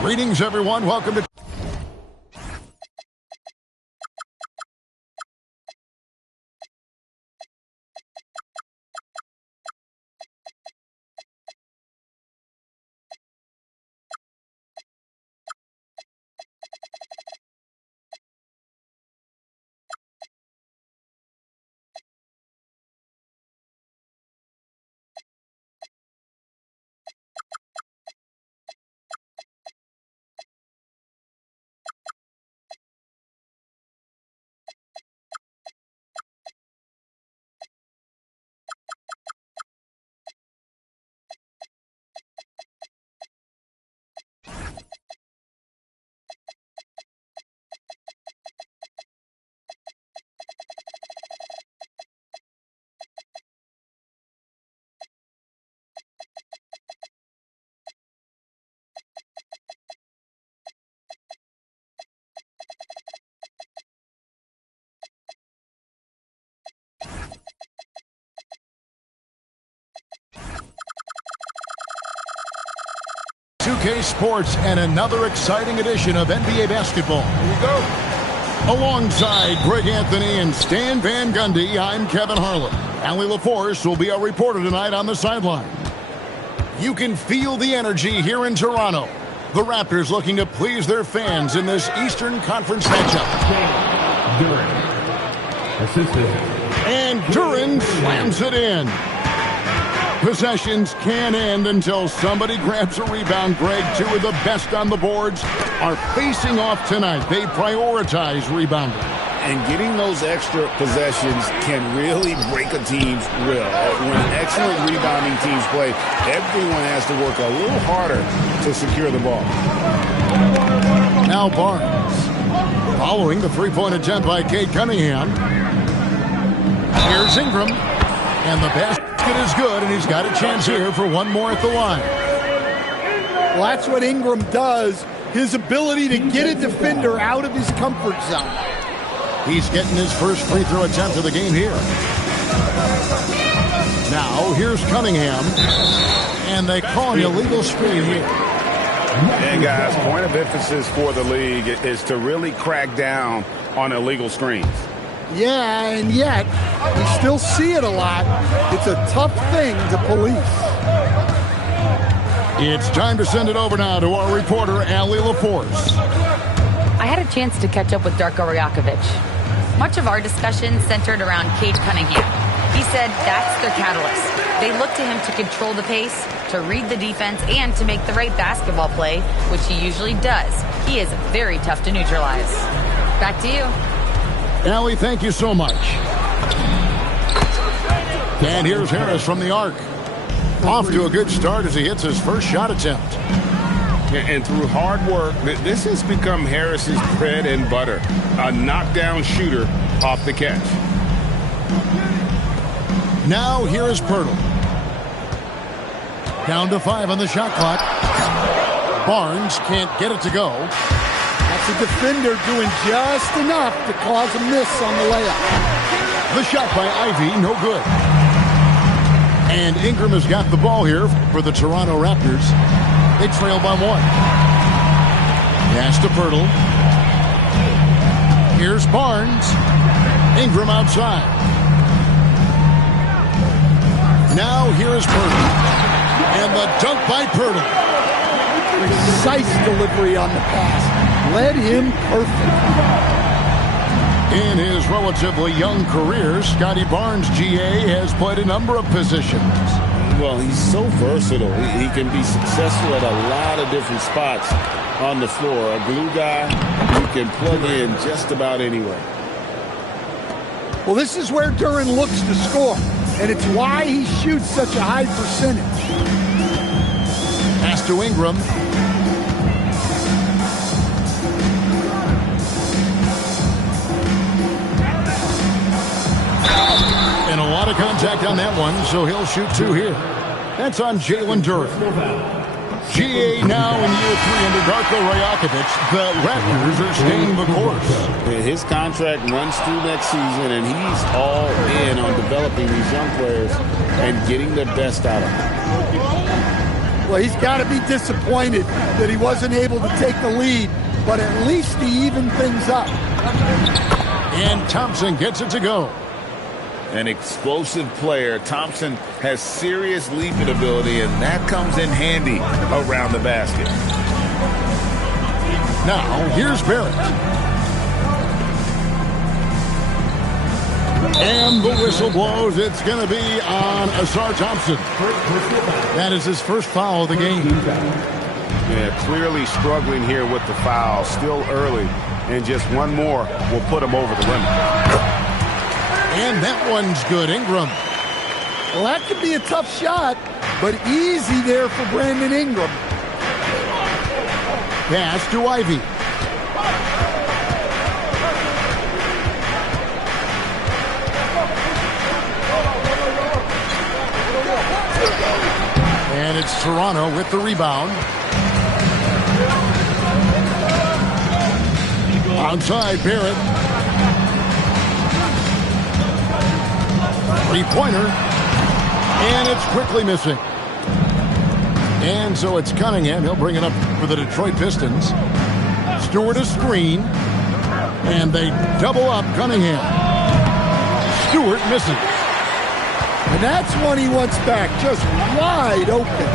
Greetings, everyone. Welcome to... UK Sports and another exciting edition of NBA basketball. Here we go. Alongside Greg Anthony and Stan Van Gundy, I'm Kevin Harlan. Allie LaForce will be our reporter tonight on the sideline. You can feel the energy here in Toronto. The Raptors looking to please their fans in this Eastern Conference matchup. And Duran slams it in. Possessions can't end until somebody grabs a rebound. Greg, two of the best on the boards are facing off tonight. They prioritize rebounding. And getting those extra possessions can really break a team's will. When excellent rebounding teams play, everyone has to work a little harder to secure the ball. Now Barnes. Following the three-point attempt by Cade Cunningham. Here's Ingram. And the basket is good, and he's got a chance here for one more at the line. Well, that's what Ingram does. His ability to get a defender out of his comfort zone. He's getting his first free throw attempt of the game here. Now, here's Cunningham. And they call an illegal screen here. And guys, point of emphasis for the league is to really crack down on illegal screens. Yeah, and yet, we still see it a lot. It's a tough thing to police. It's time to send it over now to our reporter, Allie LaForce. I had a chance to catch up with Darko Rajakovic. Much of our discussion centered around Cade Cunningham. He said that's their catalyst. They look to him to control the pace, to read the defense, and to make the right basketball play, which he usually does. He is very tough to neutralize. Back to you. Allie, thank you so much. And here's Harris from the arc. Off to a good start as he hits his first shot attempt. And through hard work, this has become Harris's bread and butter. A knockdown shooter off the catch. Now here is Pirtle. Down to 5 on the shot clock. Barnes can't get it to go. That's a defender doing just enough to cause a miss on the layup. The shot by Ivy, no good. And Ingram has got the ball here for the Toronto Raptors. They trail by 1. Pass to Pirtle. Here's Barnes. Ingram outside. Now here is Pirtle. And the dunk by Pirtle. Precise delivery on the pass. Led him perfect. In his relatively young career, Scotty Barnes, GA, has played a number of positions. Well, he's so versatile. He can be successful at a lot of different spots on the floor. A glue guy who can plug in just about anywhere. Well, this is where Duran looks to score, and it's why he shoots such a high percentage. Pass to Ingram. And a lot of contact on that one, so he'll shoot 2 here. That's on Jalen Duran. GA now in year 3 under Darko Rajakovic. The Raptors are staying the course. His contract runs through next season, and he's all in on developing these young players and getting the best out of them. Well, he's got to be disappointed that he wasn't able to take the lead, but at least he evened things up. And Thompson gets it to go. An explosive player. Thompson has serious leaping ability, and that comes in handy around the basket. Now, here's Barrett. And the whistle blows. It's going to be on Asar Thompson. That is his first foul of the game. Yeah, clearly struggling here with the foul. Still early, and just one more will put him over the limit. And that one's good. Ingram. Well, that could be a tough shot, but easy there for Brandon Ingram. Pass to Ivy. And it's Toronto with the rebound. Outside, Barrett. Three-pointer. And it's quickly missing. And so it's Cunningham. He'll bring it up for the Detroit Pistons. Stewart a screen. And they double up Cunningham. Stewart misses. And that's one he wants back, just wide open,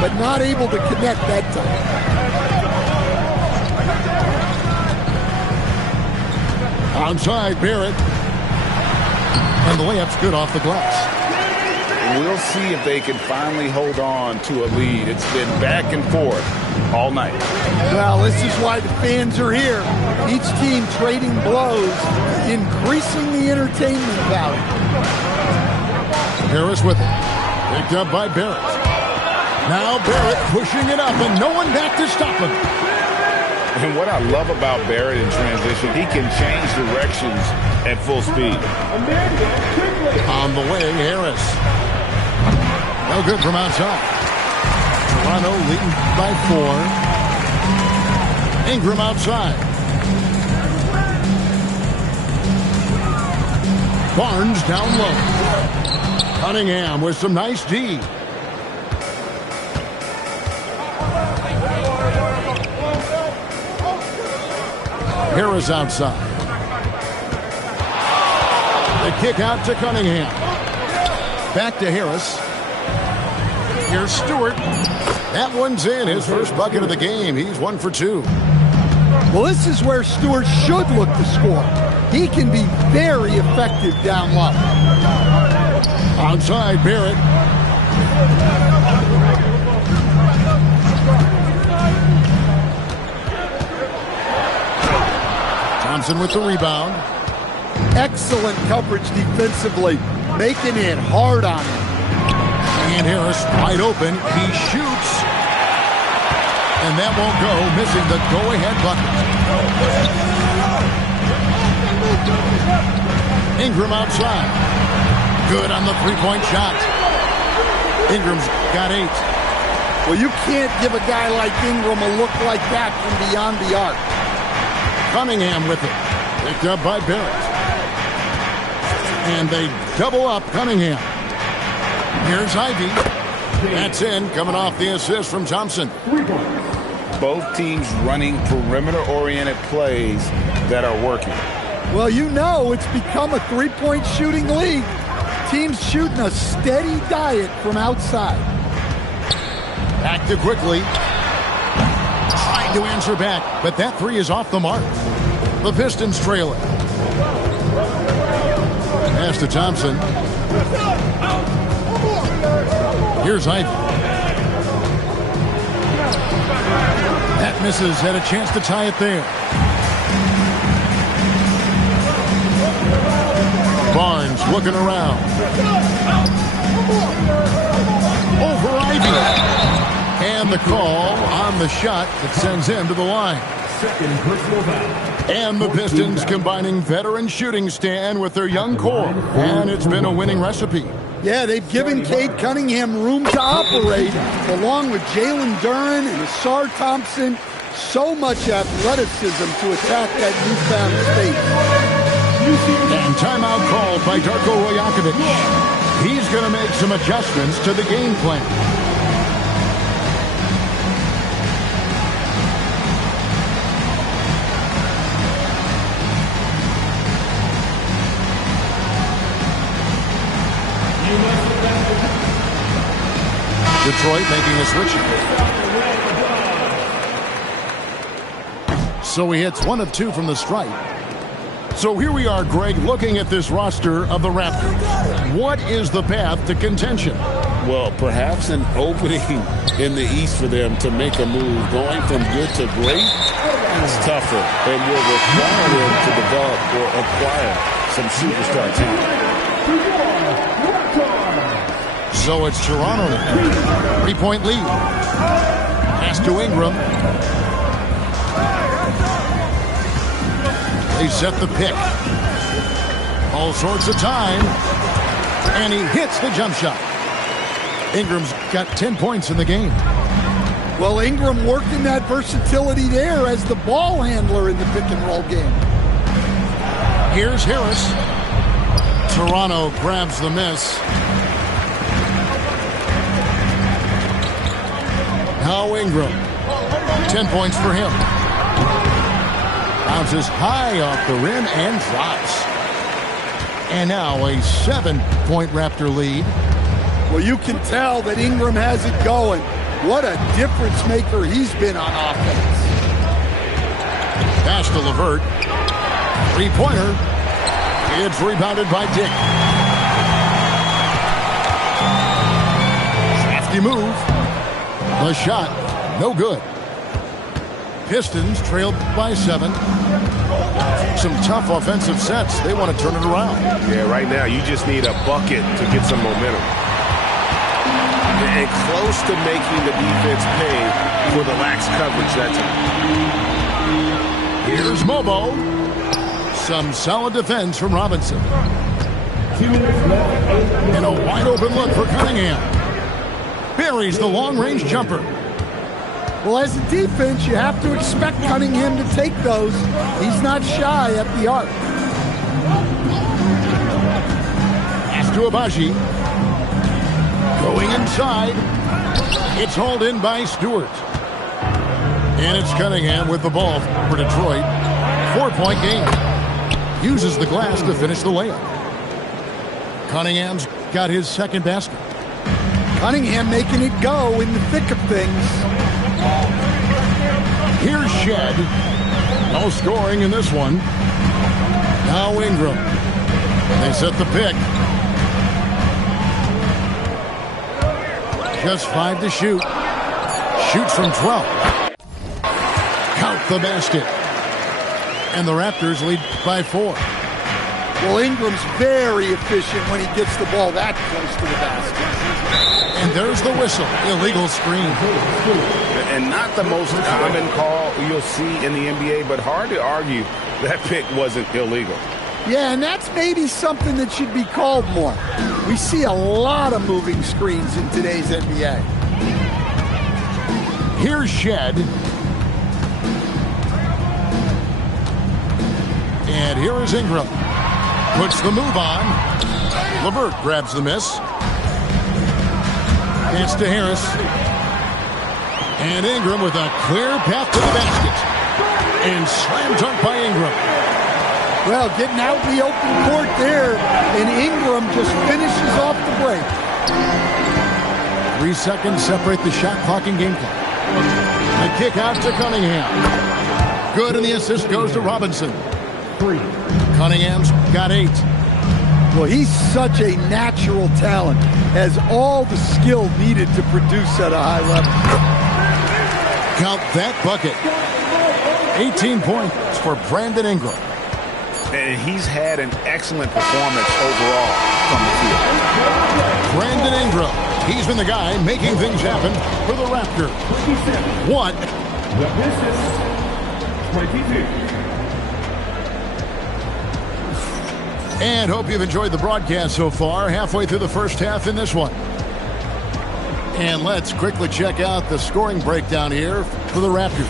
but not able to connect that time. Outside, Barrett. And the layup's good off the glass. We'll see if they can finally hold on to a lead. It's been back and forth all night. Well, this is why the fans are here. Each team trading blows, increasing the entertainment value. Harris with it. Picked up by Barrett. Now Barrett pushing it up, and no one back to stop him. And what I love about Barrett in transition, he can change directions at full speed. On the wing, Harris. No good from outside. Toronto leading by 4. Ingram outside. Barnes down low. Cunningham with some nice D. Harris outside. The kick out to Cunningham. Back to Harris. Here's Stewart. That one's in. His first bucket of the game. He's 1 for 2. Well, this is where Stewart should look to score. He can be very effective down low. Outside, Barrett. Thompson with the rebound. Excellent coverage defensively, making it hard on him. And Harris wide open. He shoots. And that won't go, missing the go-ahead bucket. Ingram outside. Good on the three-point shot. Ingram's got 8. Well, you can't give a guy like Ingram a look like that from beyond the arc. Cunningham with it. Picked up by Barrett. And they double up Cunningham. Here's Ivy. That's in, coming off the assist from Thompson. Both teams running perimeter-oriented plays that are working. Well, you know it's become a three-point shooting league. Teams shooting a steady diet from outside. Back to quickly. Trying to answer back, but that three is off the mark. The Pistons trail it. Pass to Thompson. Here's Ivy. That misses. Had a chance to tie it there. Barnes looking around. Over Ivy. And the call on the shot that sends him to the line. Second personal foul. And the Pistons combining veteran shooting stand with their young core. And it's been a winning recipe. Yeah, they've given Cade Cunningham room to operate, along with Jalen Duren and Asar Thompson. So much athleticism to attack that newfound space. And timeout called by Darko Rajakovic. He's going to make some adjustments to the game plan. Detroit making a switch. So he hits 1 of 2 from the stripe. So here we are, Greg, looking at this roster of the Raptors. What is the path to contention? Well, perhaps an opening in the East for them to make a move. Going from good to great is tougher and will require them to develop or acquire some superstar talent. So it's Toronto now. 3-point lead. Pass to Ingram. They set the pick. All sorts of time. And he hits the jump shot. Ingram's got 10 points in the game. Well, Ingram working that versatility there as the ball handler in the pick-and-roll game. Here's Harris. Toronto grabs the miss. Now Ingram. 10 points for him. Bounces high off the rim and drops. And now a 7-point Raptor lead. Well, you can tell that Ingram has it going. What a difference maker he's been on offense. Pass to LeVert. 3-pointer. It's rebounded by Dick. Crafty move. The shot, no good. Pistons trailed by 7. Some tough offensive sets. They want to turn it around. Yeah, right now you just need a bucket to get some momentum. And close to making the defense pay for the lax coverage that time. Here's Mobo. Some solid defense from Robinson. And a wide open look for Cunningham. Buries the long-range jumper. Well, as a defense, you have to expect Cunningham to take those. He's not shy at the arc. Pass to Abaji. Going inside. It's hauled in by Stewart. And it's Cunningham with the ball for Detroit. 4-point game. Uses the glass to finish the layup. Cunningham's got his second basket. Cunningham making it go in the thick of things. Here's Shed. No scoring in this one. Now Ingram. They set the pick. Just 5 to shoot. Shoots from 12. Count the basket. And the Raptors lead by 4. Well, Ingram's very efficient when he gets the ball that close to the basket. And there's the whistle. Illegal screen. And not the most common call you'll see in the NBA, but hard to argue that pick wasn't illegal. Yeah, and that's maybe something that should be called more. We see a lot of moving screens in today's NBA. Here's Shed. And here is Ingram. Puts the move on. LeVert grabs the miss. Pass to Harris. And Ingram with a clear path to the basket. And slam dunk by Ingram. Well, getting out in the open court there, and Ingram just finishes off the break. 3 seconds separate the shot clock and game clock. The kick out to Cunningham. Good, and the assist goes to Robinson. 3. Cunningham's got 8. Well, he's such a natural talent, has all the skill needed to produce at a high level. Count that bucket. 18 points for Brandon Ingram. And he's had an excellent performance overall from the field. Brandon Ingram. He's been the guy making things happen for the Raptors. 1. The Pistons, 22. And hope you've enjoyed the broadcast so far. Halfway through the first half in this one. And let's quickly check out the scoring breakdown here for the Raptors.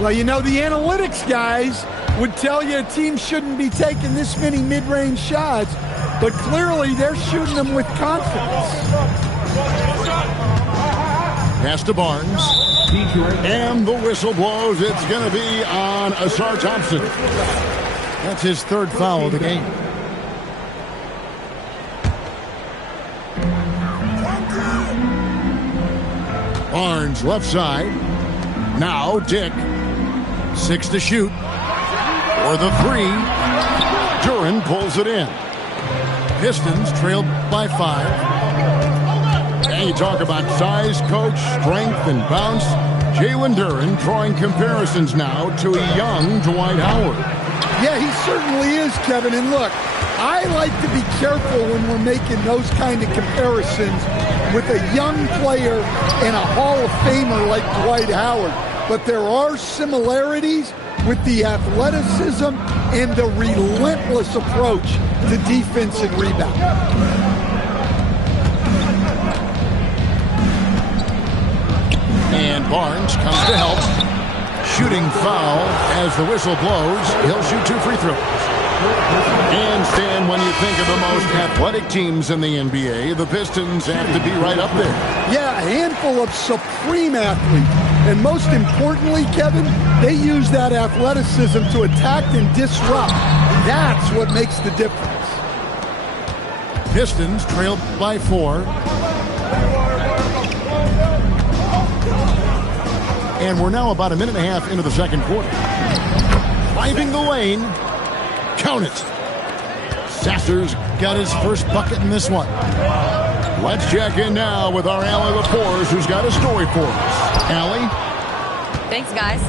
Well, you know, the analytics guys would tell you a team shouldn't be taking this many mid-range shots, but clearly they're shooting them with confidence. Pass to Barnes. And the whistle blows. It's going to be on Asar Thompson. That's his 3rd foul of the game. Barnes left side. Now Dick. 6 to shoot. For the 3. Duren pulls it in. Pistons trailed by 5. And you talk about size, coach, strength, and bounce. Jalen Duren drawing comparisons now to a young Dwight Howard. Yeah, he certainly is, Kevin. And look, I like to be careful when we're making those kind of comparisons with a young player and a Hall of Famer like Dwight Howard. But there are similarities with the athleticism and the relentless approach to defense and rebound. And Barnes comes to help. Shooting foul as the whistle blows. He'll shoot 2 free throws. And Stan, when you think of the most athletic teams in the NBA, the Pistons have to be right up there. Yeah, a handful of supreme athletes. And most importantly, Kevin, they use that athleticism to attack and disrupt. That's what makes the difference. Pistons trailed by 4. And we're now about a minute and a half into the second quarter. Driving the lane. Count it. Sasser's got his first bucket in this one. Let's check in now with our Allie LaForce, who's got a story for us. Allie? Thanks, guys.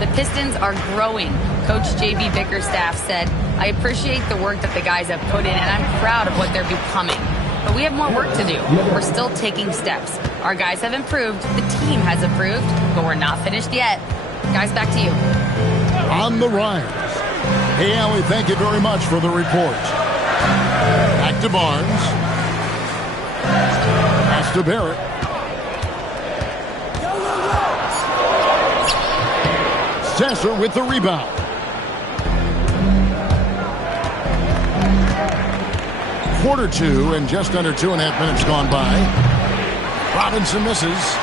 The Pistons are growing. Coach J.B. Bickerstaff said, I appreciate the work that the guys have put in, and I'm proud of what they're becoming. But we have more work to do. We're still taking steps. Our guys have improved. The team has improved, but we're not finished yet. Guys, back to you. On the rise. Hey, Allie, thank you very much for the report. Back to Barnes. Pass to Barrett. Sasser with the rebound. Quarter 2 and just under 2.5 minutes gone by. Robinson misses.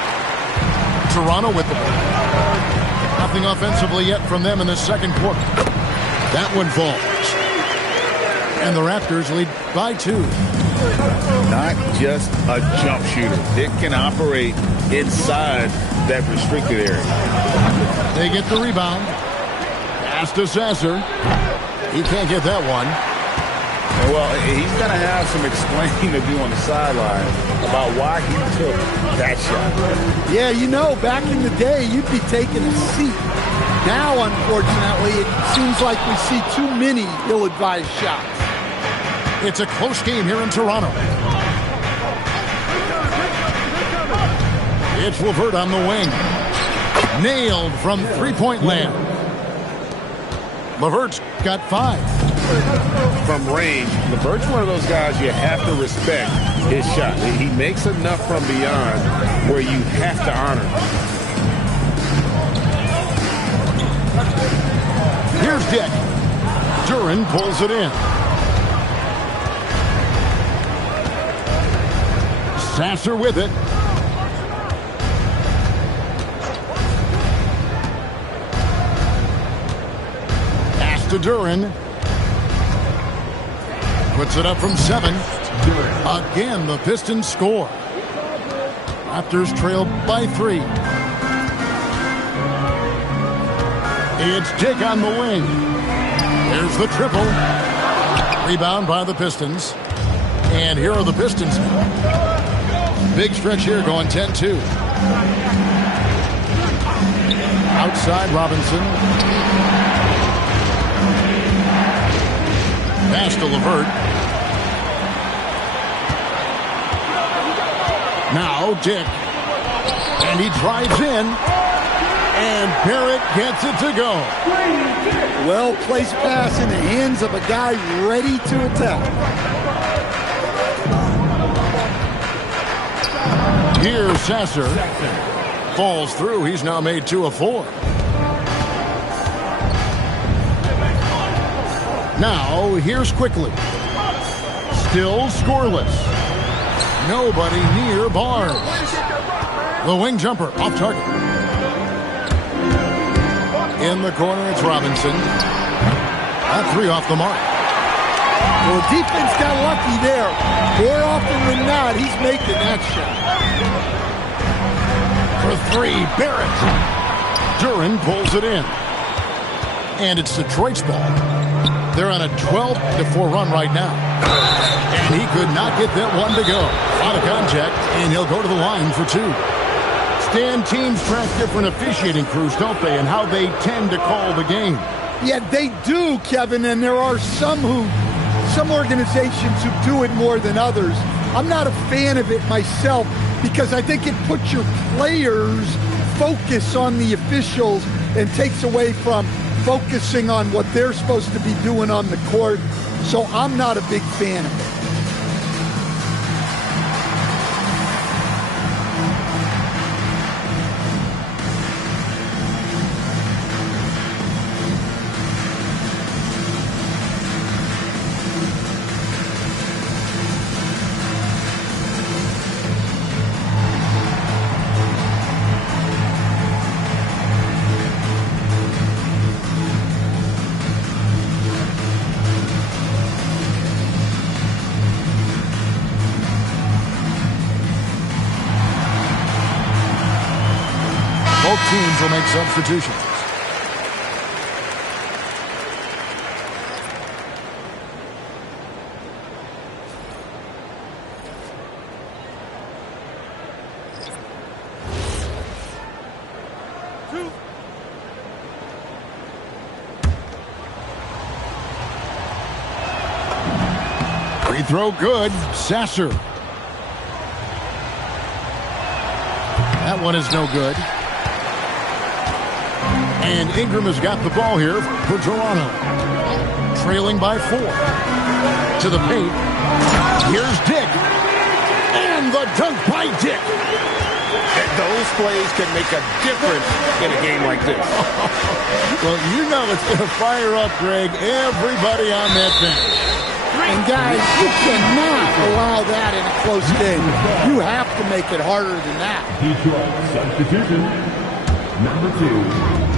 Toronto with the ball. Nothing offensively yet from them in the second quarter. That one falls. And the Raptors lead by 2. Not just a jump shooter. Dick can operate inside that restricted area. They get the rebound. Pass to Sasser. He can't get that one. Well, he's going to have some explaining to do on the sideline about why he took that shot. Yeah, you know, back in the day, you'd be taking a seat. Now, unfortunately, it seems like we see too many ill-advised shots. It's a close game here in Toronto. It's LeVert on the wing. Nailed from three-point land. LeVert's got 5. From range, LeVert's one of those guys you have to respect his shot. He makes enough from beyond where you have to honor. Here's Dick. Duren pulls it in. Sasser with it. Pass to Duren. Puts it up from 7. Again, the Pistons score. Raptors trail by 3. It's Dick on the wing. There's the triple. Rebound by the Pistons. And here are the Pistons. Big stretch here going 10-2. Outside Robinson. Pass to LeVert. Now Dick. And he drives in. And Barrett gets it to go. Well-placed pass in the hands of a guy ready to attack. Here's Sasser. Falls through. He's now made 2 of 4. Now, here's Quickly. Still scoreless. Nobody near Barnes. The wing jumper off target. In the corner, it's Robinson. That 3 off the mark. Well, the defense got lucky there. More often than not, he's making that shot. For three, Barrett. Duran pulls it in. And it's Detroit's ball. They're on a 12-4 run right now. And he could not get that one to go. Out of contact, and he'll go to the line for two. Stan, teams track different officiating crews, don't they, and how they tend to call the game. Yeah, they do, Kevin, and there are some organizations who do it more than others. I'm not a fan of it myself because I think it puts your players' focus on the officials and takes away from focusing on what they're supposed to be doing on the court. So I'm not a big fan of it. Both teams will make substitutions. Free throw good. Sasser. That one is no good. And Ingram has got the ball here for Toronto. Trailing by 4. To the paint. Here's Dick. And the dunk by Dick. Those plays can make a difference in a game like this. Well, you know it's going to fire up, Greg, everybody on that bench. And guys, you cannot allow that in a close game. You have to make it harder than that. Detroit substitution. Number 2.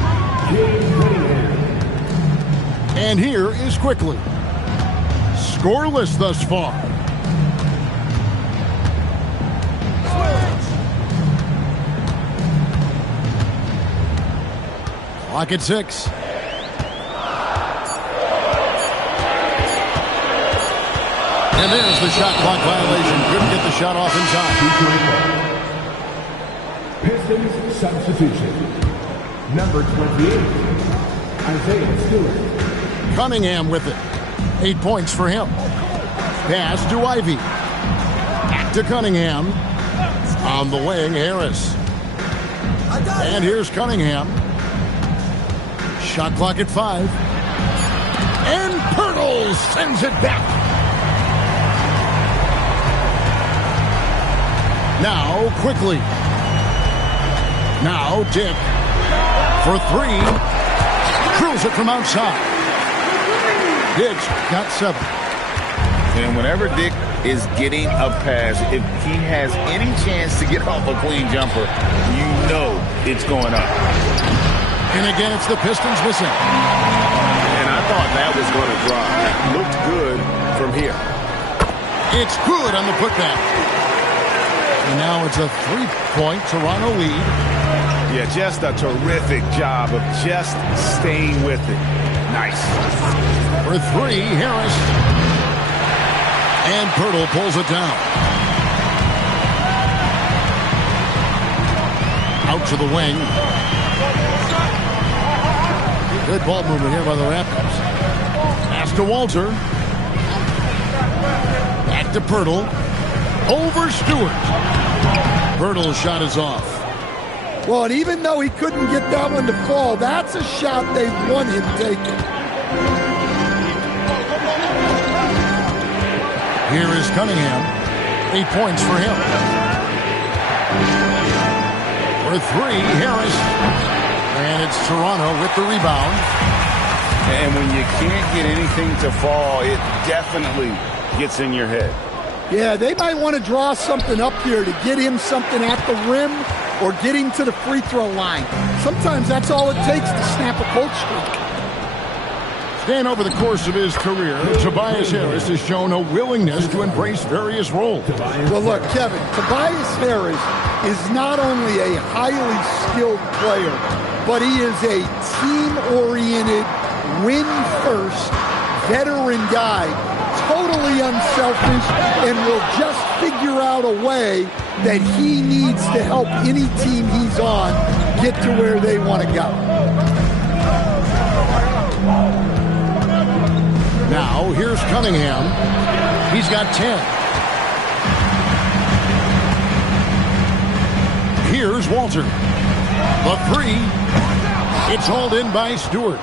And here is Quickly. Scoreless thus far. Clock at 6. And there's the shot clock violation. Couldn't get the shot off in time. Pistons substitution. Number 28, Isaiah Stewart. Cunningham with it. 8 points for him. Pass to Ivy. Back to Cunningham. On the wing, Harris. And here's Cunningham. Shot clock at 5. And Pirtle sends it back. Now, Quickly. Now, Dick. For 3. Drills it from outside. Dick got 7. And whenever Dick is getting a pass, if he has any chance to get off a clean jumper, you know it's going up. And again, it's the Pistons missing. And I thought that was going to drop. It looked good from here. It's good on the putback. And now it's a 3-point Toronto lead. Yeah, just a terrific job of just staying with it. Nice. For 3, Harris. And Pirtle pulls it down. Out to the wing. Good ball movement here by the Raptors. Pass to Walter. Back to Pirtle. Over Stewart. Pirtle's shot is off. Well, and even though he couldn't get that one to fall, that's a shot they want him taking. Here is Cunningham. 8 points for him. For 3, Harris. And it's Toronto with the rebound. And when you can't get anything to fall, it definitely gets in your head. Yeah, they might want to draw something up here to get him something at the rim or get him to the free throw line. Sometimes that's all it takes to snap a cold streak. And over the course of his career, Tobias Harris has shown a willingness to embrace various roles. Well, look, Kevin, Tobias Harris is not only a highly skilled player, but he is a team-oriented, win-first, veteran guy, totally unselfish, and will just figure out a way that he needs to help any team he's on get to where they want to go. Now, here's Cunningham. He's got 10. Here's Walter. The three. It's hauled in by Stewart.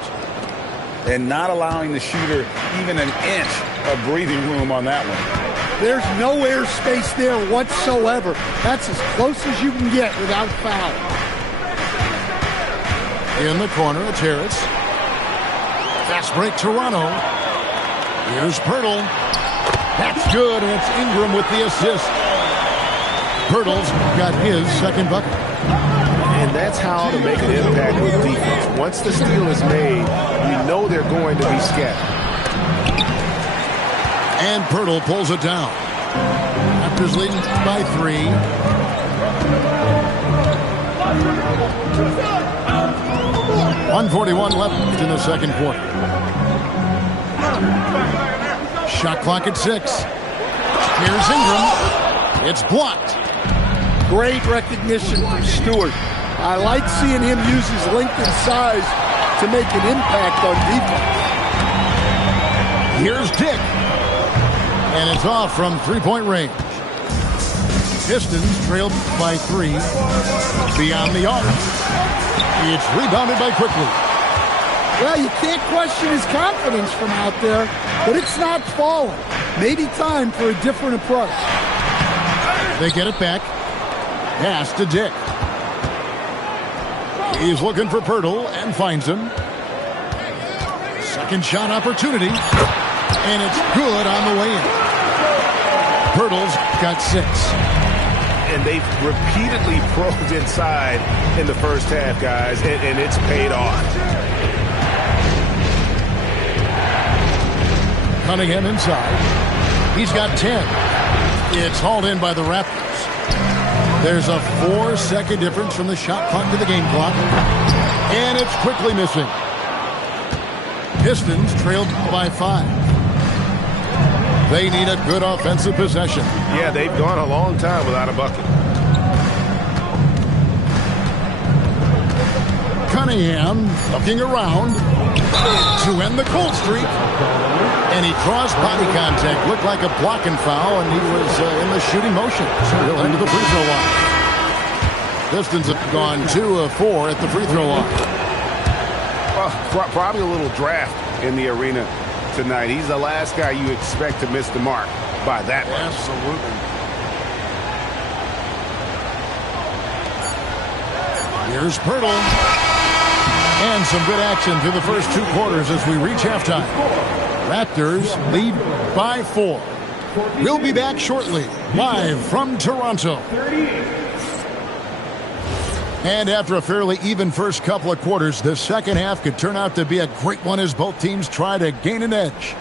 And not allowing the shooter even an inch of breathing room on that one. There's no airspace there whatsoever. That's as close as you can get without foul. In the corner, it's Harris. Fast break, Toronto. Here's Pirtle. That's good, and it's Ingram with the assist. Pirtle's got his second bucket. And that's how to make an impact with defense. Once the steal is made, you know they're going to be scattered. And Pirtle pulls it down. Raptors leading by 3. .141 left in the second quarter. Shot clock at 6. Here's Ingram. It's blocked. Great recognition from Stewart. I like seeing him use his length and size to make an impact on defense. Here's Dick. And it's off from three-point range. Pistons trailed by 3. Beyond the arc. It's rebounded by Quickly. Well, you can't question his confidence from out there, but it's not falling. Maybe time for a different approach. They get it back. Pass to Dick. He's looking for Pirtle and finds him. Second shot opportunity. And it's good on the way in. Pirtle's got 6. And they've repeatedly probed inside in the first half, guys, and it's paid off. Cunningham inside. He's got 10. It's hauled in by the Raptors. There's a 4-second difference from the shot clock to the game clock. And it's quickly missing. Pistons trailed by 5. They need a good offensive possession. Yeah, they've gone a long time without a bucket. Cunningham looking around to end the cold streak. And he crossed body contact. Looked like a blocking foul, and he was in the shooting motion. So he'll head to the free throw line. Pistons have gone 2 of 4 at the free throw line. Probably a little draft in the arena tonight. He's the last guy you expect to miss the mark by that much. Absolutely. Here's Pirtle. And some good action through the first 2 quarters as we reach halftime. Raptors lead by 4. We'll be back shortly, live from Toronto. And after a fairly even first couple of quarters, the second half could turn out to be a great one as both teams try to gain an edge.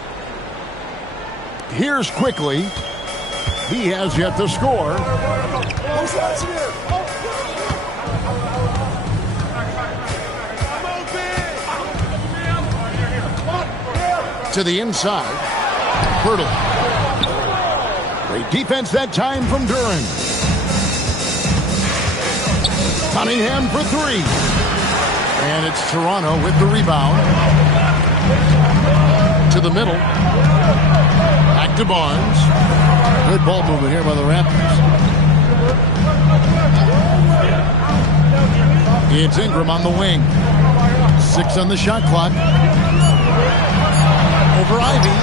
Here's Quickly. He has yet to score. To the inside. Pirtle. Great defense that time from Duran. Cunningham for 3. And it's Toronto with the rebound. To the middle. Back to Barnes. Good ball movement here by the Raptors. It's Ingram on the wing. 6 on the shot clock. Over Ivy.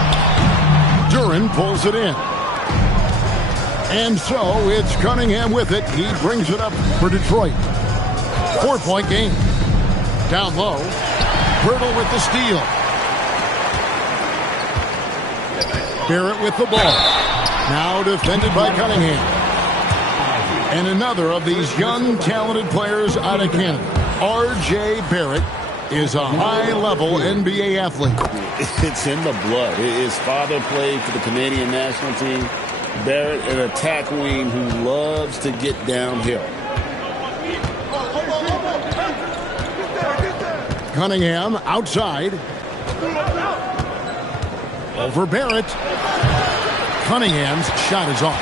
Duran pulls it in. And so it's Cunningham with it. He brings it up for Detroit. 4-point game. Down low. Pirtle with the steal. Barrett with the ball. Now defended by Cunningham. And another of these young, talented players out of Canada. R.J. Barrett. is a high-level NBA athlete. It's in the blood. His father played for the Canadian national team. Barrett, an attack wing who loves to get downhill. Cunningham outside. Over Barrett. Cunningham's shot is off.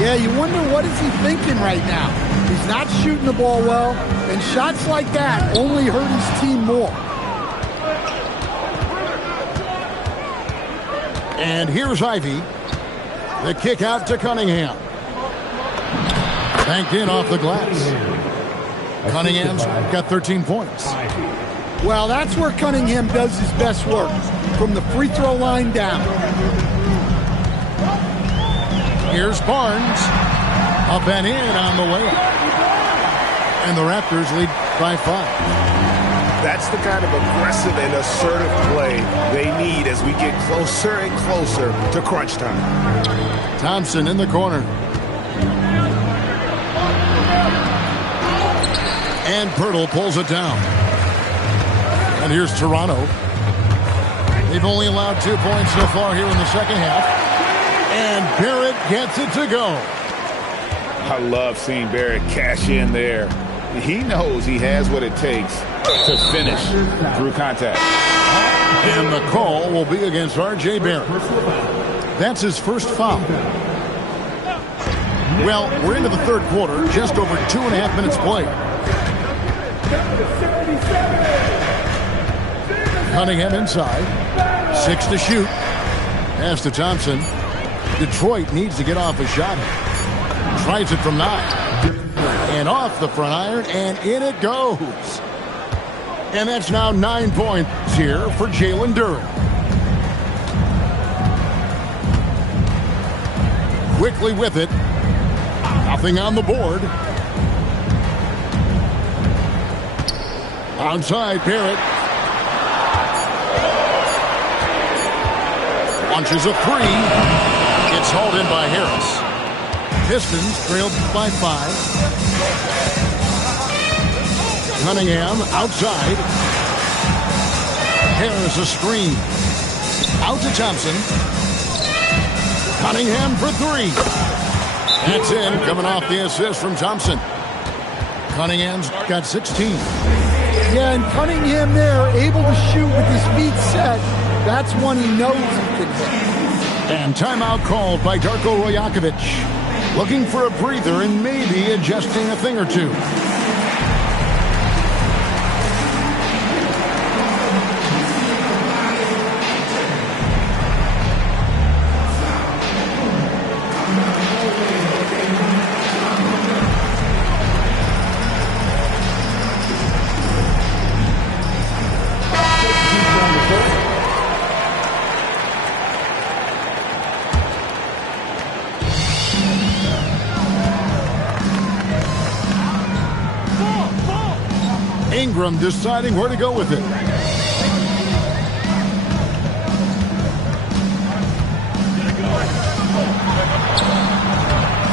Yeah, you wonder what is he thinking right now. He's not shooting the ball well, and shots like that only hurt his team more. And here's Ivy. The kick out to Cunningham. Banked in off the glass. Cunningham's got 13 points. Well, that's where Cunningham does his best work, from the free throw line down. Here's Barnes. Up and in on the way. And the Raptors lead by 5. That's the kind of aggressive and assertive play they need as we get closer and closer to crunch time. Thompson in the corner. And Pirtle pulls it down. And here's Toronto. They've only allowed 2 points so far here in the second half. And Barrett gets it to go. I love seeing Barrett cash in there. He knows he has what it takes to finish through contact. And the call will be against R.J. Barrett. That's his first foul. Well, we're into the third quarter, just over 2.5 minutes played. Cunningham inside. 6 to shoot. Pass to Thompson. Detroit needs to get off a shot. Tries it from 9. And off the front iron, and in it goes. And that's now 9 points here for Jalen Duren. Quickly with it. Nothing on the board. Outside, Barrett. Launches a 3. It's hauled in by Harris. Pistons trailed by 5. Cunningham outside. Harris a screen. Out to Thompson. Cunningham for 3. That's in, coming off the assist from Thompson. Cunningham's got 16. Yeah, and Cunningham there, able to shoot with his feet set. That's one he knows he can hit. And timeout called by Darko Rajakovic. Looking for a breather and maybe adjusting a thing or two. Ingram deciding where to go with it.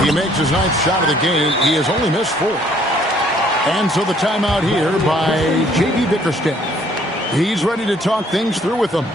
He makes his 9th shot of the game. He has only missed 4. And so the timeout here by J.B. Bickerstaff. He's ready to talk things through with them.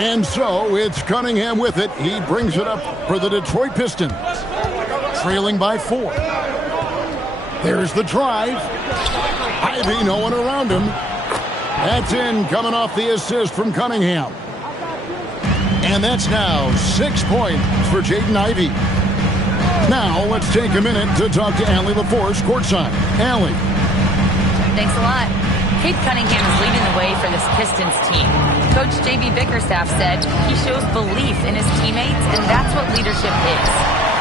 And so it's Cunningham with it. He brings it up for the Detroit Pistons. Trailing by 4. There's the drive. Ivy, no one around him. That's in, coming off the assist from Cunningham. And that's now 6 points for Jaden Ivey. Now let's take a minute to talk to Allie LaForce courtside. Allie. Thanks a lot. Cade Cunningham is leading the way for this Pistons team. Coach J.B. Bickerstaff said he shows belief in his teammates, and that's what leadership is.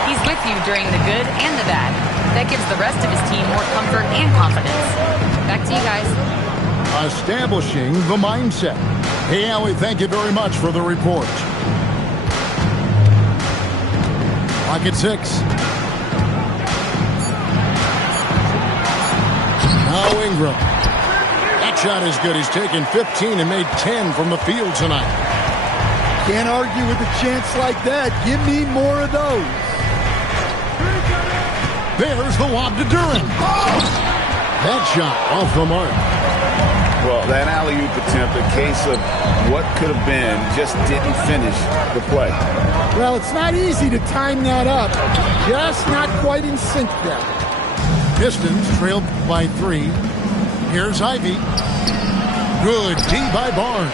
He's with you during the good and the bad. That gives the rest of his team more comfort and confidence. Back to you guys. Establishing the mindset. Hey, Allie, thank you very much for the report. Pocket 6. Now Ingram. That shot is good. He's taken 15 and made 10 from the field tonight. Can't argue with a chance like that. Give me more of those. There's the lob to Duran. That shot off the mark. Well, that alley-oop attempt, a case of what could have been, just didn't finish the play. Well, it's not easy to time that up. Just not quite in sync there. Pistons trailed by 3. Here's Ivy. Good D by Barnes.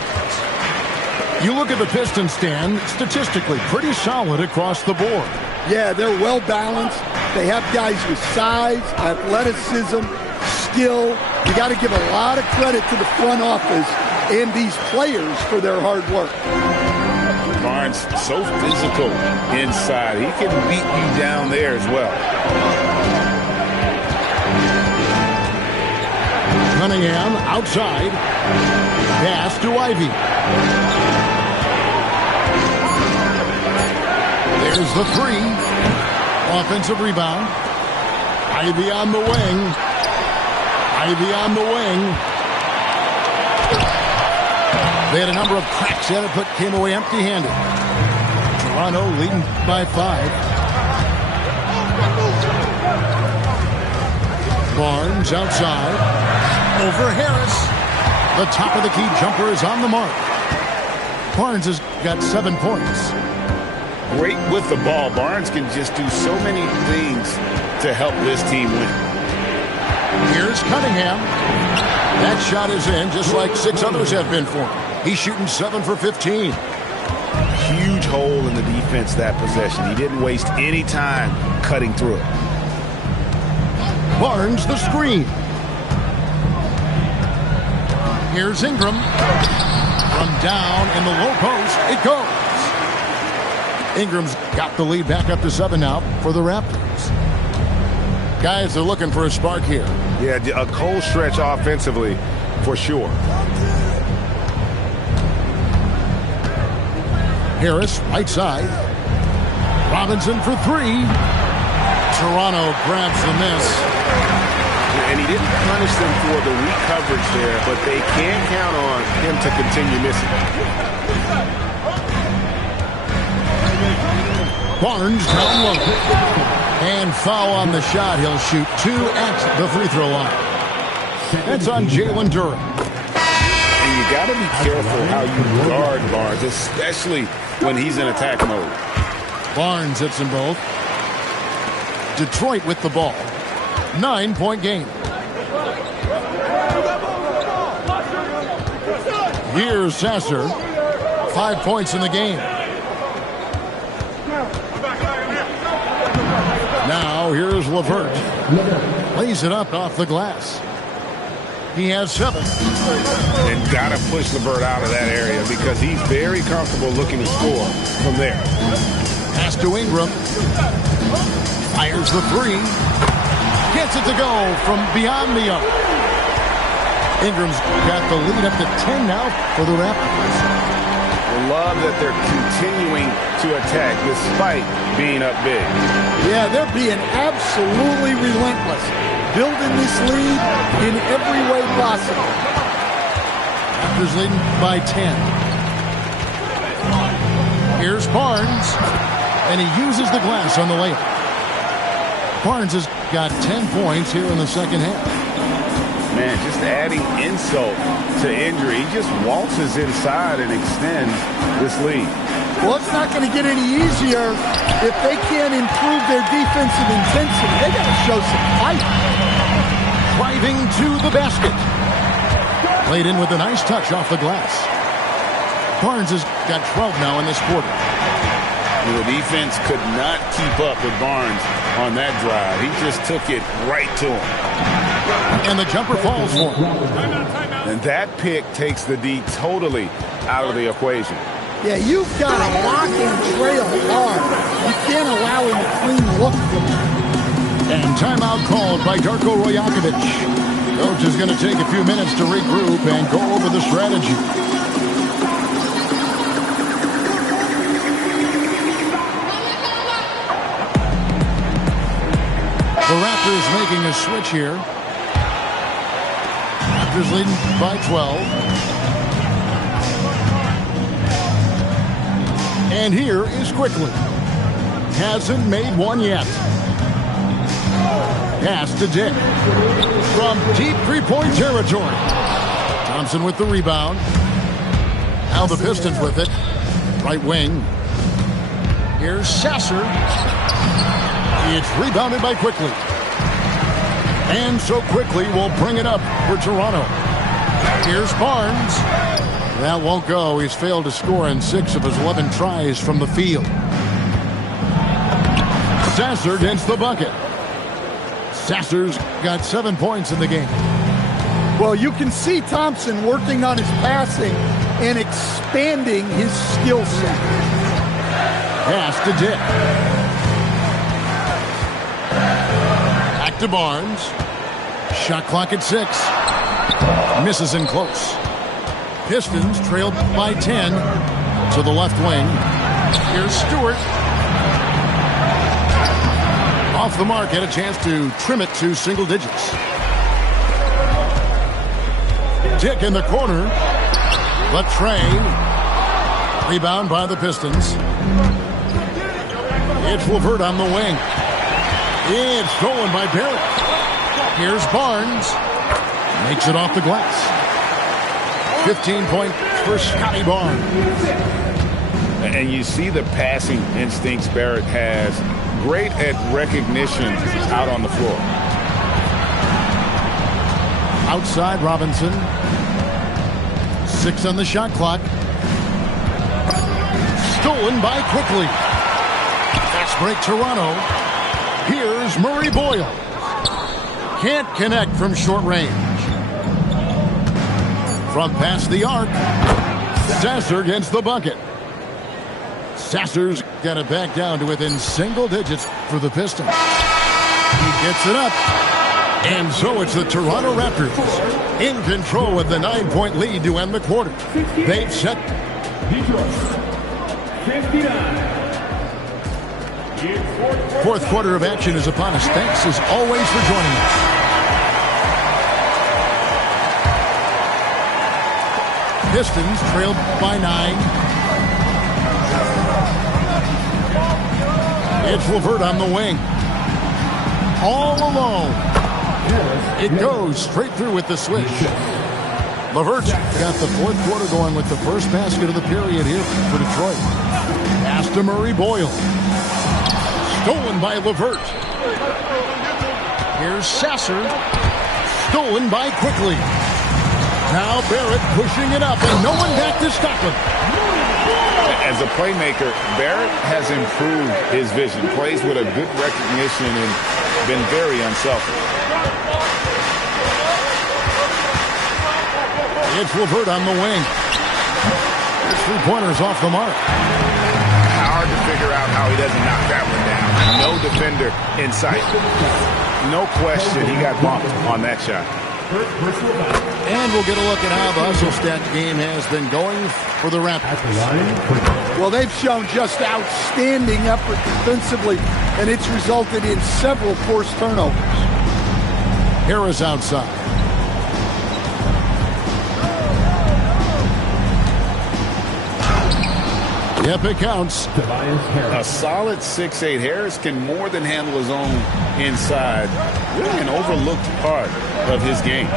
You look at the Pistons stand, statistically pretty solid across the board. Yeah, they're well balanced. They have guys with size, athleticism, skill. You got to give a lot of credit to the front office and these players for their hard work. Barnes, so physical inside. He can beat you down there as well. Cunningham outside. Pass to Ivy. There's the 3. Offensive rebound. Ivy on the wing. Ivy on the wing. They had a number of cracks at it, but came away empty-handed. Toronto leading by 5. Barnes outside. Over Harris. The top of the key jumper is on the mark. Barnes has got 7 points. Great with the ball. Barnes can just do so many things to help this team win. Here's Cunningham. That shot is in, just like 6 others have been for him. He's shooting 7 for 15. Huge hole in the defense that possession. He didn't waste any time cutting through it. Barnes the screen. Here's Ingram. From down in the low post, it goes. Ingram's got the lead back up to 7 now for the Raptors. Guys are looking for a spark here. Yeah, a cold stretch offensively for sure. Harris, right side. Robinson for 3. Toronto grabs the miss. And he didn't punish them for the weak coverage there, but they can count on him to continue missing. Barnes down low. And foul on the shot. He'll shoot 2 at the free throw line. That's on Jalen Duran. And you got to be careful how you guard Barnes, especially when he's in attack mode. Barnes hits them both. Detroit with the ball. 9-point game. Here's Sasser. 5 points in the game. Now here's LeVert. Lays it up off the glass. He has 7. And got to push LeVert out of that area because he's very comfortable looking to score from there. Pass to Ingram. Fires the 3. Gets it to go from beyond the arc. Ingram's got the lead up to 10 now for the Raptors. Love that they're continuing to attack despite being up big. Yeah, they're being absolutely relentless. Building this lead in every way possible. Raptors leading by 10. Here's Barnes. And he uses the glass on the layup. Barnes has got 10 points here in the second half. Man, just adding insult to injury. He just waltzes inside and extends this lead. Well, it's not going to get any easier if they can't improve their defensive intensity. They got to show some fight. Driving to the basket. Played in with a nice touch off the glass. Barnes has got 12 now in this quarter. The defense could not keep up with Barnes on that drive. He just took it right to him. And the jumper falls for him. And that pick takes the D totally out of the equation. Yeah, you've got to lock and trail hard. You can't allow him a clean look from that. And timeout called by Darko Rojakovic. Coach is going to take a few minutes to regroup and go over the strategy. The Raptors making a switch here. Raptors leading by 12. And here is Quickly. Hasn't made one yet. Pass to Dick. From deep three-point territory. Thompson with the rebound. Now the Pistons with it. Right wing. Here's Sasser. It's rebounded by Quickly. And so Quickly will bring it up for Toronto. Here's Barnes. That won't go. He's failed to score in 6 of his 11 tries from the field. Sasser gets the bucket. Sasser's got 7 points in the game. Well, you can see Thompson working on his passing and expanding his skill set. Pass to Dick. Back to Barnes. Shot clock at 6. Misses in close. Pistons trailed by 10 to the left wing. Here's Stewart. Off the mark, had a chance to trim it to single digits. Dick in the corner. Latrey. Rebound by the Pistons. It's LeVert on the wing. It's stolen by Barrett. Here's Barnes. Makes it off the glass. 15 points for Scotty Barnes. And you see the passing instincts Barrett has. Great at recognition out on the floor. Outside Robinson. 6 on the shot clock. Stolen by Quickly. Fast break Toronto. Here's Murray Boyle. Can't connect from short range. From past the arc. Sasser gets the bucket. Sasser's got it back down to within single digits for the Pistons. He gets it up. And so it's the Toronto Raptors in control with the 9-point lead to end the quarter. They've set Detroit, 59. fourth quarter of action is upon us. Thanks as always for joining us. Pistons trailed by 9. It's LeVert on the wing. All alone. It goes straight through with the switch. LeVert got the fourth quarter going with the first basket of the period here for Detroit. Pass to Murray Boyle. Stolen by LeVert. Here's Sasser. Stolen by Quickly. Now Barrett pushing it up and no one back to stop him. As a playmaker, Barrett has improved his vision. Plays with a good recognition and been very unselfish. It's LeVert on the wing. His three-pointer's off the mark. Hard to figure out how he doesn't knock that one down. No defender in sight. No question he got bumped on that shot. And we'll get a look at how the hustle stat game has been going for the Raptors. Well, they've shown just outstanding effort defensively, and it's resulted in several forced turnovers. Harris outside. Yep, it counts. A solid 6'8". Harris can more than handle his own inside. Really an overlooked part of his game.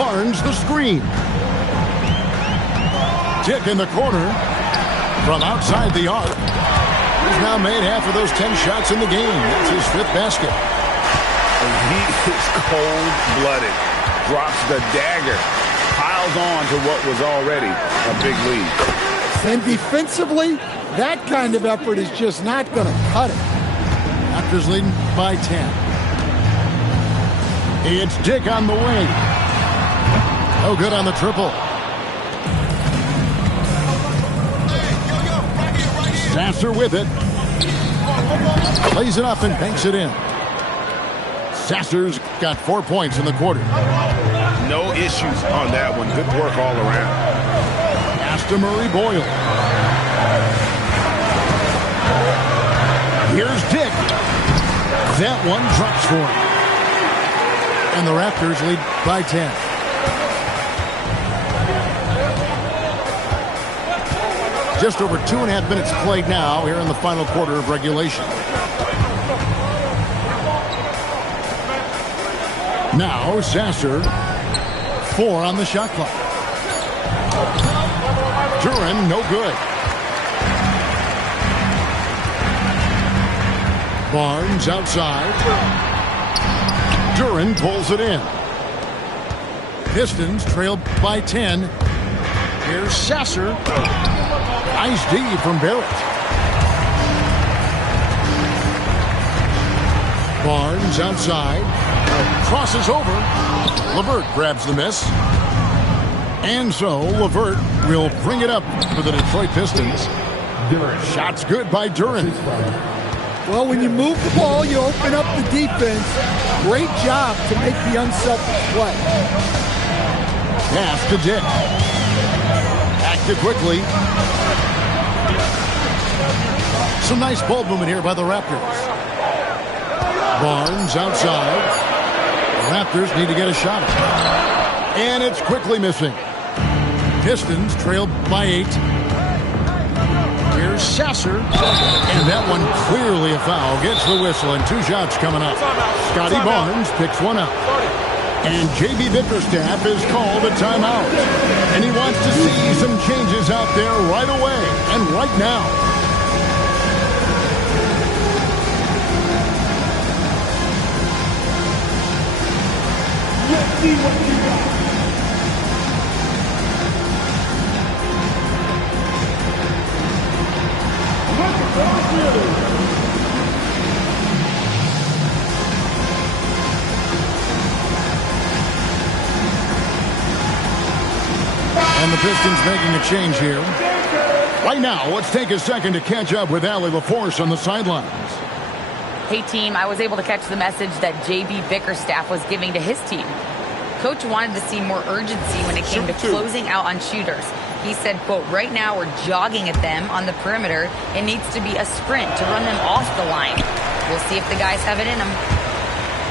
Barnes the screen. Dick in the corner from outside the arc. He's now made half of those 10 shots in the game. That's his 5th basket. He is cold-blooded. Drops the dagger. Piles on to what was already a big lead. And defensively, that kind of effort is just not going to cut it. Raptors leading by 10. It's Dick on the wing. No good on the triple. Sasser with it. Plays it up and banks it in. Sasser's got 4 points in the quarter. No issues on that one. Good work all around. Pass to Murray Boyle. Here's Dick. That one drops for him. And the Raptors lead by 10. Just over 2.5 minutes played now here in the final quarter of regulation. Now Sasser, 4 on the shot clock. Duren, no good. Barnes outside. Duren pulls it in. Pistons trail by 10. Here's Sasser. Nice D from Barrett. Barnes outside. Crosses over. LeVert grabs the miss. And so LeVert will bring it up for the Detroit Pistons. Shots good by Duren. Well, when you move the ball, you open up the defense. Great job to make the unselfish play. Pass to Dick. Acted quickly. Some nice ball movement here by the Raptors. Barnes outside. The Raptors need to get a shot. And it's quickly missing. Pistons trail by 8. Here's Sasser. And that one clearly a foul. Gets the whistle and 2 shots coming up. Scotty Barnes picks one up. And J.B. Bickerstaff is called a timeout. And he wants to see some changes out there right away and right now. Let's see what you got. And the Pistons making a change here. Right now, let's take a second to catch up with Allie LaForce on the sidelines. Hey, team, I was able to catch the message that J.B. Bickerstaff was giving to his team. Coach wanted to see more urgency when it came to closing out on shooters. He said, quote, right now we're jogging at them on the perimeter. It needs to be a sprint to run them off the line. We'll see if the guys have it in them.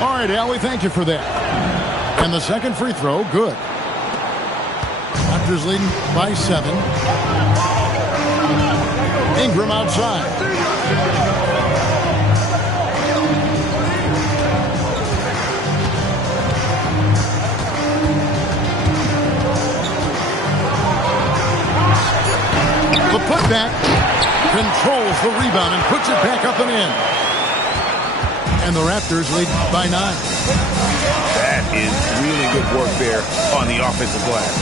All right, Allie, thank you for that. And the second free throw, good. Raptors leading by 7. Ingram outside. The putback controls the rebound and puts it back up and in. And the Raptors lead by 9. That is really good work there on the offensive glass.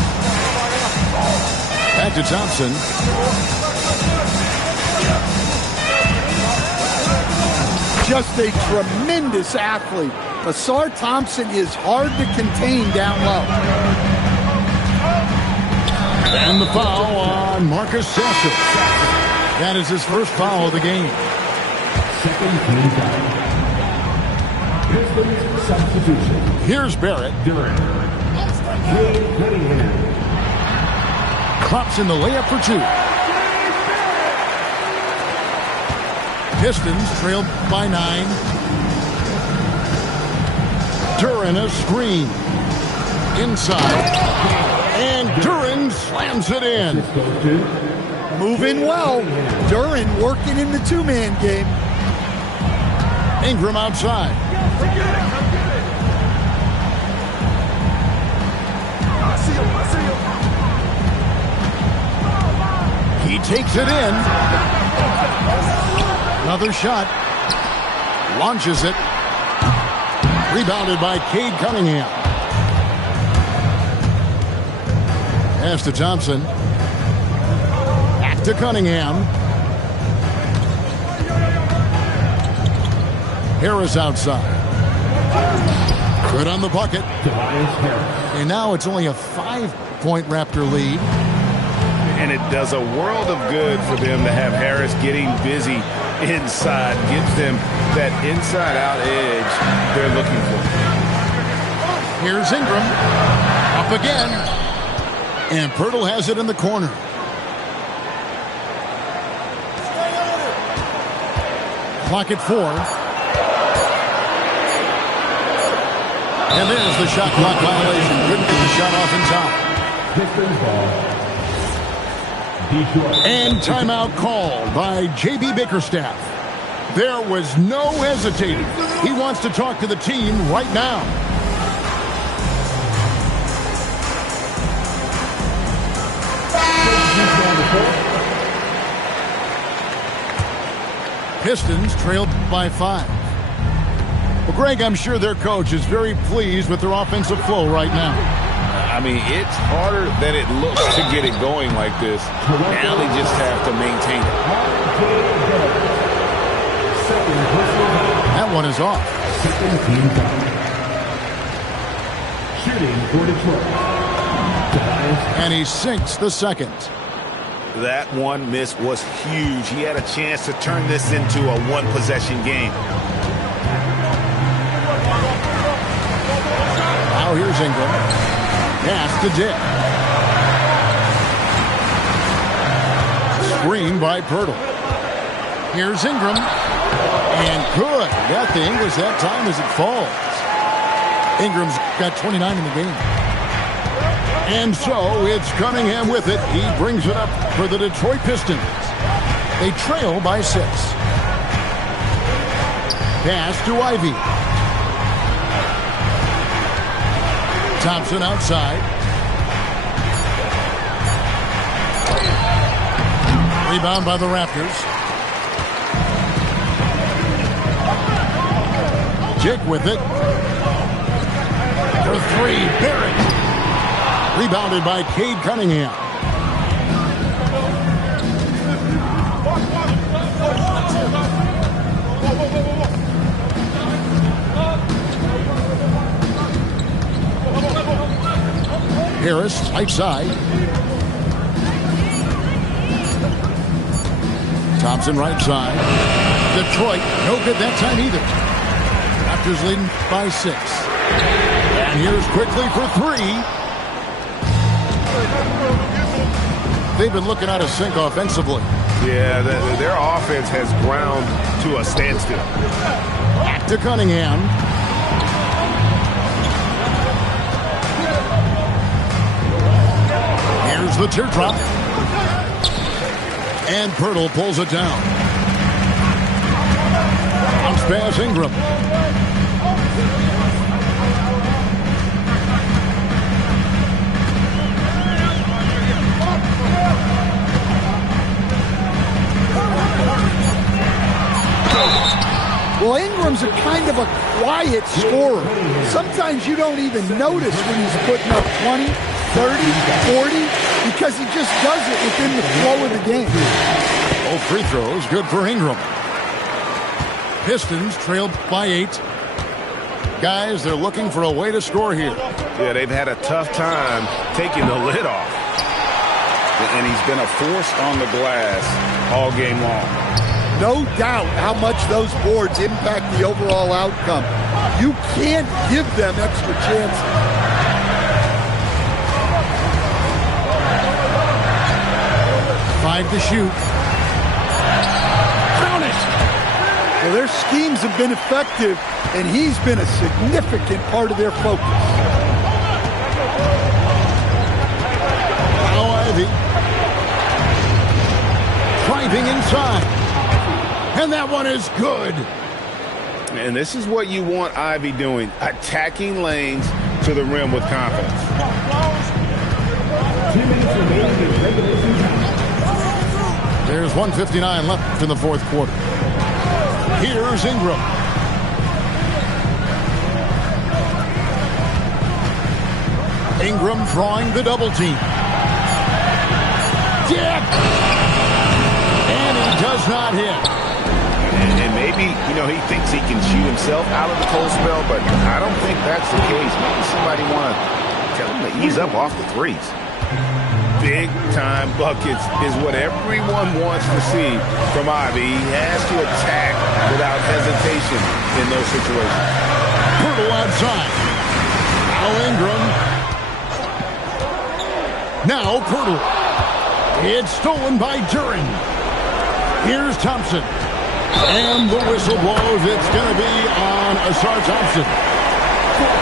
Back to Thompson. Just a tremendous athlete. Ausar Thompson is hard to contain down low. And the foul on Marcus Sasser. That is his first foul of the game. Second team foul. Pistons substitution. Here's Barrett. Duren. Cade Cunningham. Klops in the layup for 2. Pistons trail by 9. Duren a screen. Inside. And Duren slams it in. Moving well. Duren working in the 2-man game. Ingram outside. He takes it in. Another shot. Launches it. Rebounded by Cade Cunningham. Pass to Thompson. Back to Cunningham. Harris outside. Good on the bucket. And now it's only a 5-point Raptor lead. And it does a world of good for them to have Harris getting busy inside. Gives them that inside-out edge they're looking for. Here's Ingram. Up again. And Pirtle has it in the corner. Clock at 4. And there's the shot clock violation. Couldn't get the shot off in time. Pistons ball. Detroit. And timeout called by J.B. Bickerstaff. There was no hesitating. He wants to talk to the team right now. Pistons trailed by 5. Well, Greg, I'm sure their coach is very pleased with their offensive flow right now. I mean, it's harder than it looks to get it going like this. Now they just have to maintain it. That one is off. Second team foul. Shooting for Detroit. And he sinks the second. That one miss was huge. He had a chance to turn this into a one-possession game. Now here's Ingram. Pass to Dick. Screen by Pirtle. Here's Ingram. And good. Got the English that time as it falls. Ingram's got 29 in the game. And so it's Cunningham with it. He brings it up for the Detroit Pistons. They trail by 6. Pass to Ivy. Thompson outside. Rebound by the Raptors. Dick with it. For 3, Barrett. Rebounded by Cade Cunningham. Harris, right side. Thompson, right side. Detroit, no good that time either. Raptors leading by 6. And here's quickly for 3. They've been looking out of sync offensively. Yeah, their offense has ground to a standstill. Back to Cunningham. Here's the teardrop. And Pirtle pulls it down. Bounce pass Ingram. Well, Ingram's a kind of a quiet scorer. Sometimes you don't even notice when he's putting up 20, 30, 40, because he just does it within the flow of the game. Both free throws, good for Ingram. Pistons trailed by 8. Guys, they're looking for a way to score here. Yeah, they've had a tough time taking the lid off. And he's been a force on the glass all game long. No doubt how much those boards impact the overall outcome. You can't give them extra chances. 5 to shoot. Count it! Well, their schemes have been effective, and he's been a significant part of their focus. Now Ivy. Driving inside. And that one is good. And this is what you want Ivy doing, attacking lanes to the rim with confidence. 2 minutes remaining in regulation time. There's 1:59 left in the fourth quarter. Here's Ingram. Ingram drawing the double team. Dick! And he does not hit. And maybe, he thinks he can shoot himself out of the cold spell, but I don't think that's the case. Maybe somebody want to tell him to ease up off the threes. Big-time buckets is what everyone wants to see from Ivy. He has to attack without hesitation in those situations. Pirtle outside. Al Ingram. Now Pirtle. It's stolen by Duran. Here's Thompson. And the whistle blows. It's going to be on Asar Thompson.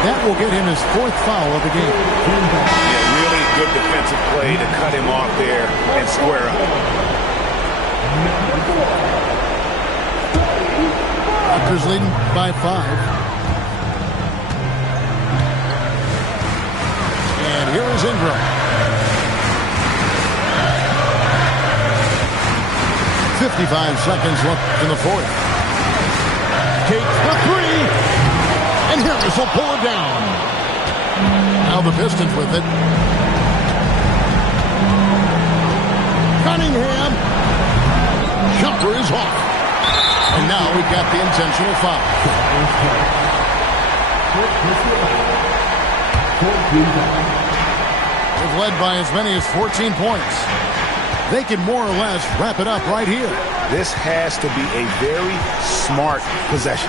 That will get him his 4th foul of the game. Yeah, really good defensive play to cut him off there and square up. Raptors leading by 5. And here is Ingram. 55 seconds left in the 4th. Takes the 3. And Harris will pull it down. Now the Pistons with it. Cunningham. Jumper is off. And now we've got the intentional foul. They've led by as many as 14 points. They can more or less wrap it up right here. This has to be a very smart possession.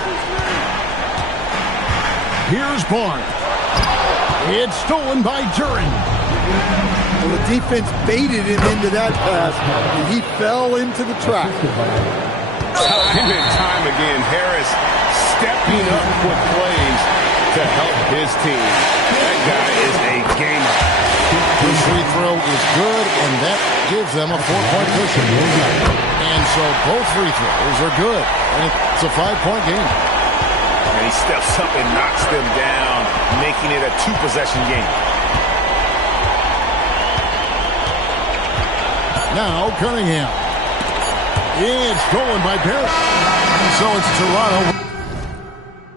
Here's Barnes. It's stolen by Duran. Well, the defense baited him into that pass, and he fell into the trap. Time and time again, Harris stepping up with plays to help his team. That guy is a gamer. His free throw is good, and that gives them a 4-point cushion. And so both free throws are good, and it's a 5-point game. And he steps up and knocks them down, making it a 2-possession game. Now Cunningham. It's stolen by Barrett. So it's Toronto.